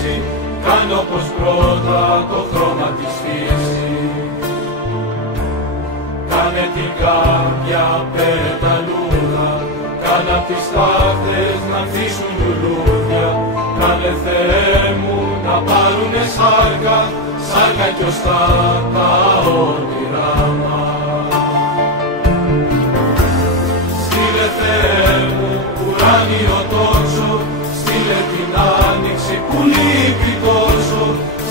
λύση, κάνε όπως πρώτα το χρώμα της φύσης. Κάνε την κάποια πεταλούδα, κάνε απ' τις τάχτες να ανθίσουν λουλούδια. Κάνε Θεέ μου να πάρουνε σάρκα, σάρκα κι οστά τα όνειρά μας. Στείλε Θεέ μου ουράνιο τόξο, στείλε την άνοιξη που λείπει τόσο.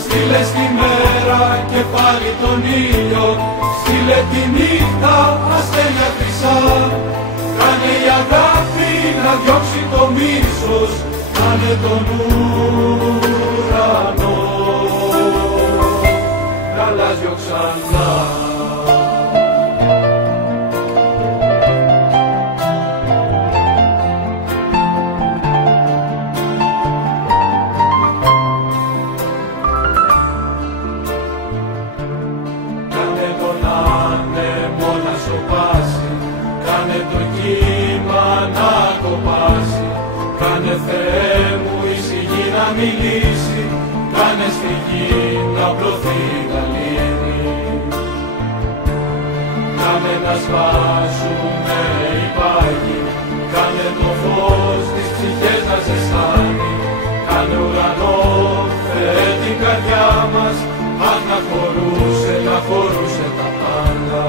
Στείλε στη μέρα και πάλι τον ήλιο, στείλε τη νύχτα αστέρια χρυσά. Κάνε η αγάπη να διώξει το μίσος, κάνε τον ουρανό γαλάζιο ξανά. Κάνε τον άνεμο να σωπάσει, κάνε το κύμα να κοπάσει. Κάνε Θεέ μου η σιγή να μιλήσει, κάνε στη γη να πλωθεί γαλήνη. Κάνε να σπάσουνε οι πάγοι, κάνε το φως τις ψυχές να ζεστάνει. Κάνε ουρανό Θεέ την καρδιά μας, αν να χωρούσε τα πάντα.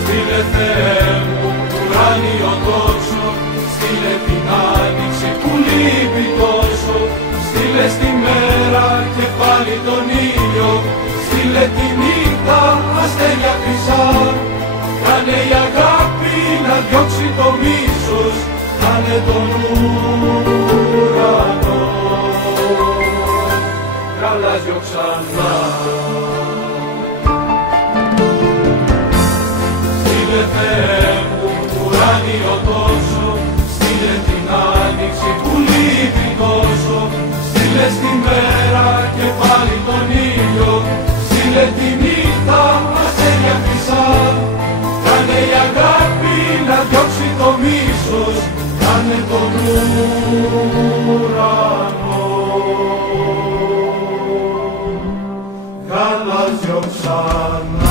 Στείλε Θεέ μου ουράνιο τόξο, στείλε την άνοιξη που λείπει τόσο. Στείλε στη μέρα και πάλι τον ήλιο, στείλε τη νύχτα αστέρια χρυσά. Κάνε η αγάπη να διώξει το μίσος, κάνε τον ουρανό γαλάζιο ξανά. Στείλε Θεέ μου ουράνιο τόσο, στείλε την άνοιξη που λείπει τόσο. Στείλε στη μέρα και πάλι τον ήλιο, στείλε τη νύχτα αστέρια χρυσά. Κάνε η αγάπη να διώξει το μίσος, κάνε τον ουρανό γαλάζιο ξανά.